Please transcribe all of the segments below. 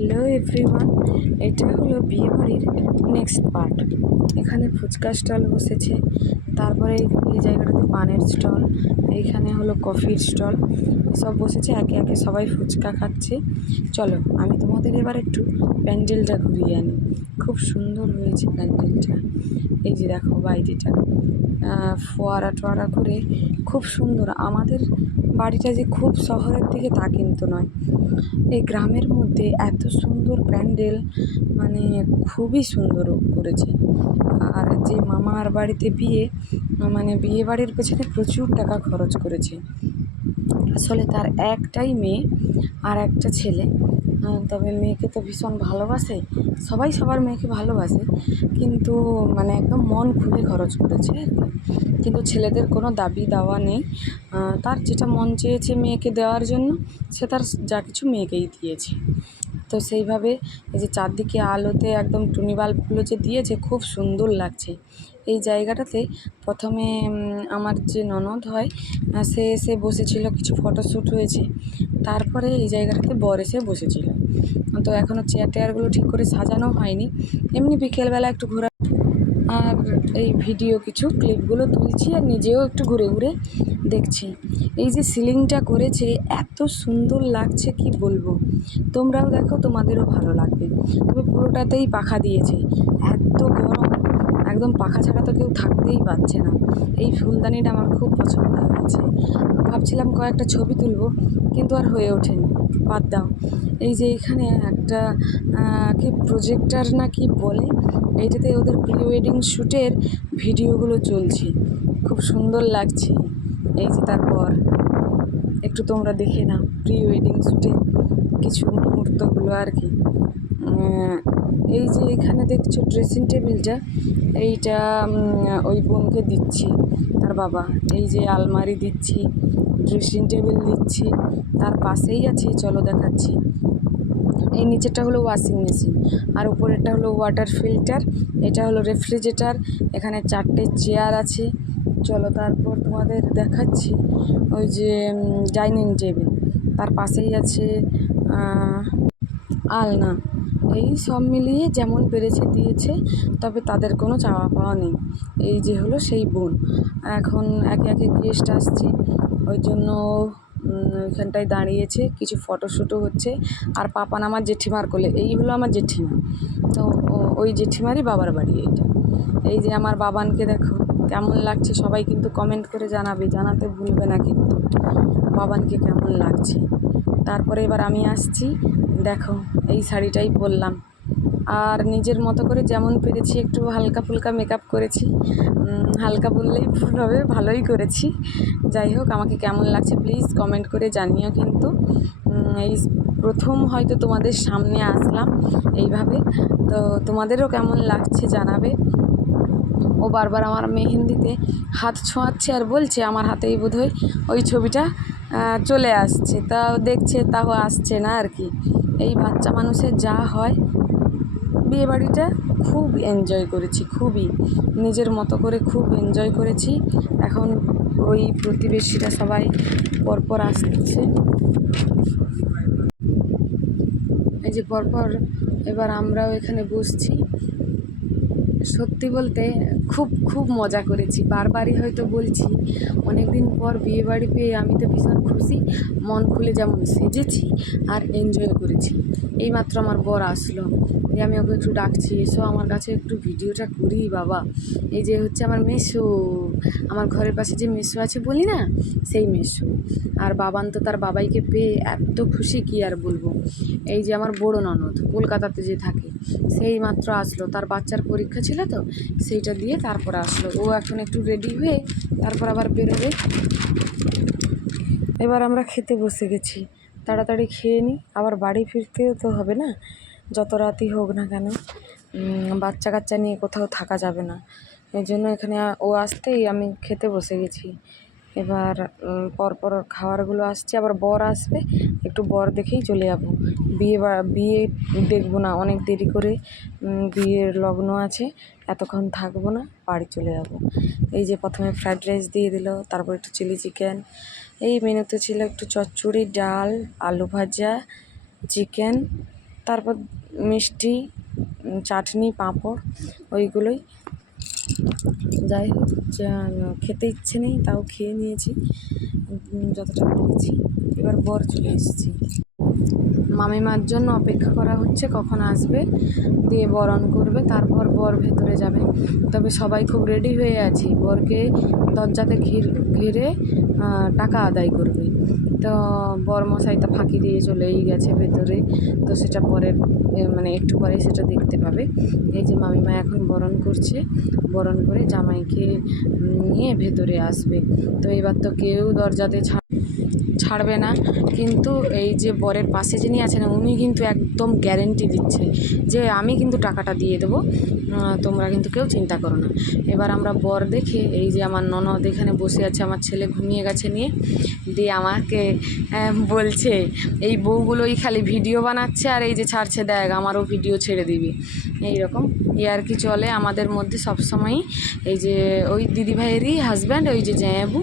Hello everyone এটা হলো বিয়েবাড়ির নেক্সট পার্ট এখানে ফুচকা স্টল বসেছে, তারপরে এই জায়গাটাতে পানের স্টল এইখানে হলো কফির স্টল সব বসেছে, একে একে সবাই ফুচকা খাচ্ছে। চলো, আমি তোমাদের এবার একটু প্যান্ডেলটা ঘুরিয়ে আনি। খুব সুন্দর হয়েছে প্যান্ডেলটা। এই যে দেখো বাইরেটা। ফোয়ারা টোয়ারা করে খুব সুন্দর। আমাদের বাড়িটা যে খুব শহরের দিকে তা কিন্তু নয়। এই গ্রামের মধ্যে এত সুন্দর প্যান্ডেল মানে খুবই সুন্দর করেছে। আর যে মামার বাড়িতে বিয়ে মানে বিয়ে বাড়ির পেছনে প্রচুর টাকা খরচ করেছে। আসলে তার একটাই মেয়ে আর একটা ছেলে। তবে মেয়েকে তো ভীষণ ভালোবাসে। সবাই সবার মেয়েকে ভালোবাসে। কিন্তু মানে একদম মন খুলে খরচ করেছে। আর কি কিন্তু ছেলেদের কোনো দাবি দাওয়া নেই। তার যেটা মন চেয়েছে মেয়েকে দেওয়ার জন্য, সে তার যা কিছু মেয়েকেই দিয়েছে। তো সেইভাবে এই যে চারদিকে আলোতে একদম টুনি বাল্বগুলো যে দিয়েছে, খুব সুন্দর লাগছে। এই জায়গাটাতে প্রথমে আমার যে ননদ হয় সে এসে বসেছিল, কিছু ফটোশ্যুট হয়েছে। তারপরে এই জায়গাটাতে বর এসে বসেছিল। তো এখনও চেয়ার টেয়ারগুলো ঠিক করে সাজানো হয়নি। এমনি বিকেলবেলা একটু ঘোরা এই ভিডিও কিছু ক্লিপগুলো তুলছি আর নিজেও একটু ঘুরে ঘুরে দেখছি। এই যে সিলিংটা করেছে, এত সুন্দর লাগছে, কি বলব? তোমরাও দেখো, তোমাদেরও ভালো লাগবে। তবে পুরোটাতেই পাখা দিয়েছে। এত গরম। একদম পাখা ছাড়া তো কেউ থাকতেই পারছে না। এই ফুলদানিটা আমার খুব পছন্দ হয়েছে। ভাবছিলাম কয়েকটা ছবি তুলবো, কিন্তু আর হয়ে ওঠেনি। বাদ দাও। এই যে এখানে একটা কি প্রজেক্টার না কি বলে, এইটাতে ওদের প্রি ওয়েডিং শ্যুটের ভিডিওগুলো চলছে। খুব সুন্দর লাগছে। এই যে তারপর, একটু তোমরা দেখে নাও প্রি ওয়েডিং শ্যুটের কিছু মুহূর্তগুলো আর কি। এই যে এখানে দেখছ ড্রেসিং টেবিলটা এইটা ওই বোনকে দিচ্ছি, তার বাবা। এই যে আলমারি দিচ্ছি ড্রেসিং টেবিল দিচ্ছি, তার পাশেই আছে, চলো দেখাচ্ছি। এই নিচেরটা হলো ওয়াশিং মেশিন আর উপরেরটা হলো ওয়াটার ফিল্টার এটা হলো রেফ্রিজারেটর এখানে চারটে চেয়ার আছে। চলো তারপর তোমাদের দেখাচ্ছি ওই যে ডাইনিং টেবিল তার পাশেই আছে আলনা। এই সব মিলিয়ে যেমন পেরেছে দিয়েছে, তবে তাদের কোনো চাওয়া পাওয়া নেই। এই যে হলো সেই বোন। এখন একে একে গেস্ট আসছে, ওই জন্য ওইখানটায় দাঁড়িয়েছে, কিছু ফটোশ্যুটও হচ্ছে। আর পাপান আমার জেঠিমার কোলে, এই হলো আমার জেঠিমা। তো ওই জেঠিমারই বাবার বাড়ি এইটা। এই যে আমার বাবানকে দেখো, কেমন লাগছে সবাই কিন্তু কমেন্ট করে জানাবে, জানাতে ভুলবে না কিন্তু। বাবানকে কেমন লাগছে। তারপরে এবার আমি আসছি, দেখো, এই শাড়িটাই পরলাম। আর নিজের মতো করে যেমন পেরেছি, একটু হালকা ফুলকা মেকআপ করেছি। হালকা বললেই ভুল হবে, ভালোই করেছি। যাই হোক, আমাকে কেমন লাগছে প্লিজ কমেন্ট করে জানিও কিন্তু। এই প্রথম হয়তো তোমাদের সামনে আসলাম এইভাবে। তো তোমাদেরও কেমন লাগছে জানাবে। ও বারবার আমার মেহেন্দিতে হাত ছোঁয়াচ্ছে আর বলছে আমার হাতেই বোধহয় ওই ছবিটা চলে আসছে। তাও দেখছে, তাও আসছে না আর কি। এই বাচ্চা মানুষের যা হয় বিয়েবাড়িটা খুব এনজয় করেছি, খুবই। নিজের মতো করে খুব এনজয় করেছি। এখন ওই প্রতিবেশীরা সবাই পরপর আসছে। এই যে পরপর এবার আমরাও এখানে বসছি। সত্যি বলতে খুব খুব মজা করেছি। বারবারই হয়তো বলছি অনেক দিন পর বিয়ে বাড়ি পেয়ে আমি তো ভীষণ খুশি, মন খুলে যেমন সেজেছি আর এনজয় করেছি। এইমাত্র আমার বর আসলো যে আমি ওকে একটু ডাকছি, এসো আমার কাছে একটু ভিডিওটা করি বাবা। এই যে হচ্ছে আমার মেসো, আমার ঘরের পাশে যে মেসো আছে বলি না, সেই মেসো। আর বাবান তো তার বাবাইকে পেয়ে এত খুশি, কি আর বলব? এই যে আমার বড় ননদ, কলকাতাতে যে থাকে সেই মাত্র আসলো। তার বাচ্চার পরীক্ষা ছিল তো? সেইটা দিয়ে তারপর আসলো। ও এখন একটু রেডি হয়ে তারপর আবার বেরোবে। এবার আমরা খেতে বসে গেছি। তাড়াতাড়ি খেয়ে নিই আবার বাড়ি ফিরতেও তো হবে না? যত রাতই হোক না কেন বাচ্চা কাচ্চা নিয়ে কোথাও থাকা যাবে না। এই জন্য এখানে ও আসতেই আমি খেতে বসে গেছি। এবার পরপর খাবারগুলো আসছে, আবার বর আসবে, একটু বর দেখেই চলে যাব। বিয়ে বা, বিয়ে দেখব না, অনেক দেরি করে বিয়ের লগ্ন আছে, এতক্ষণ থাকব না, বাড়ি চলে যাব। এই যে প্রথমে ফ্রাইড রাইস দিয়ে দিল, তারপর একটু চিলি চিকেন। এই মেনুতে ছিল একটু চচ্চড়ি, ডাল, আলু ভাজা, চিকেন, তারপর মিষ্টি চাটনি, পাঁপড়, ওইগুলোই। যাই হোক খেতে ইচ্ছে নেই তাও খেয়ে নিয়েছি। যতটা পেরেছি। এবার বর চলে এসেছি। মামিমার জন্য অপেক্ষা করা হচ্ছে কখন আসবে, দিয়ে বরণ করবে, তারপর বর ভেতরে যাবে। তবে সবাই খুব রেডি হয়ে আছি। বরকে দরজাতে ঘির, ঘিরে টাকা আদায় করবে। তো বর মশাই তো ফাঁকি দিয়ে চলেই গেছে ভেতরে। তো সেটা পরের মানে একটু পরে সেটা দেখতে পাবে। এই যে মামিমা এখন বরণ করছে। বরণ করে জামাইকে নিয়ে ভেতরে আসবে। তো এবার তো কেউ দরজাতে ছাড় ছাড়বে না। কিন্তু এই যে বরের পাশে যিনি আছেন, উনি কিন্তু একদম গ্যারেন্টি দিচ্ছে যে আমি কিন্তু টাকাটা দিয়ে দেবো। তোমরা কিন্তু কেউ চিন্তা করো না। এবার আমরা বর দেখে এই যে আমার ননদ এখানে বসে আছে, আমার ছেলে ঘুমিয়ে গেছে নিয়ে, দিয়ে আমাকে বলছে, এই বউগুলোই খালি ভিডিও বানাচ্ছে আর এই যে ছাড়ছে, দেখ, আমারও ভিডিও ছেড়ে দিবি। এই রকম এই আর কি চলে আমাদের মধ্যে সবসময়ই। এই যে ওই দিদিভাইয়েরই হাজব্যান্ড ওই যে জ্যাঁবু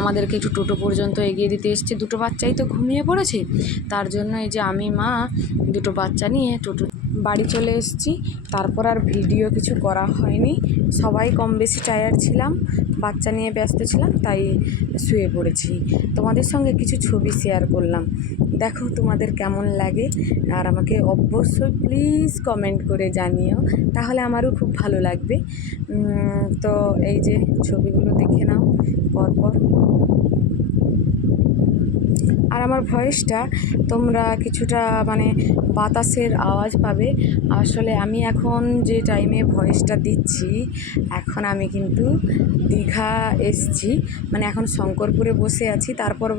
আমাদেরকে একটু টোটো পর্যন্ত এগিয়ে দিতে এসছে। দুটো বাচ্চাই তো ঘুমিয়ে পড়েছে। তার জন্য এই যে আমি, মা, দুটো বাচ্চা নিয়ে টোটো বাড়ি চলে এসেছি। তারপর আর ভিডিও কিছু করা হয়নি। সবাই কম বেশি টায়ার্ড ছিলাম, বাচ্চা নিয়ে ব্যস্ত ছিলাম, তাই শুয়ে পড়েছি। তোমাদের সঙ্গে কিছু ছবি শেয়ার করলাম। দেখো তোমাদের কেমন লাগে। আর আমাকে অবশ্যই প্লিজ কমেন্ট করে জানিও। তাহলে আমারও খুব ভালো লাগবে। তো এই যে ছবিগুলো দেখে নাও, পরপর। আর আমার ভয়েসটা তোমরা কিছুটা মানে বাতাসের আওয়াজ পাবে। আসলে আমি এখন যে টাইমে ভয়েসটা দিচ্ছি, এখন আমি কিন্তু দীঘা এসছি। মানে এখন শঙ্করপুরে বসে আছি, তারপর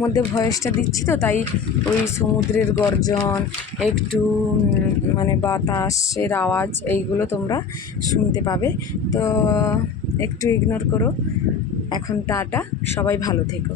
মধ্যে ভয়েসটা দিচ্ছি তো, তাই ওই সমুদ্রের গর্জন, একটু মানে বাতাসের আওয়াজ, এইগুলো তোমরা শুনতে পাবে। তো একটু ইগনোর করো। এখন টাটা, সবাই ভালো থেকো।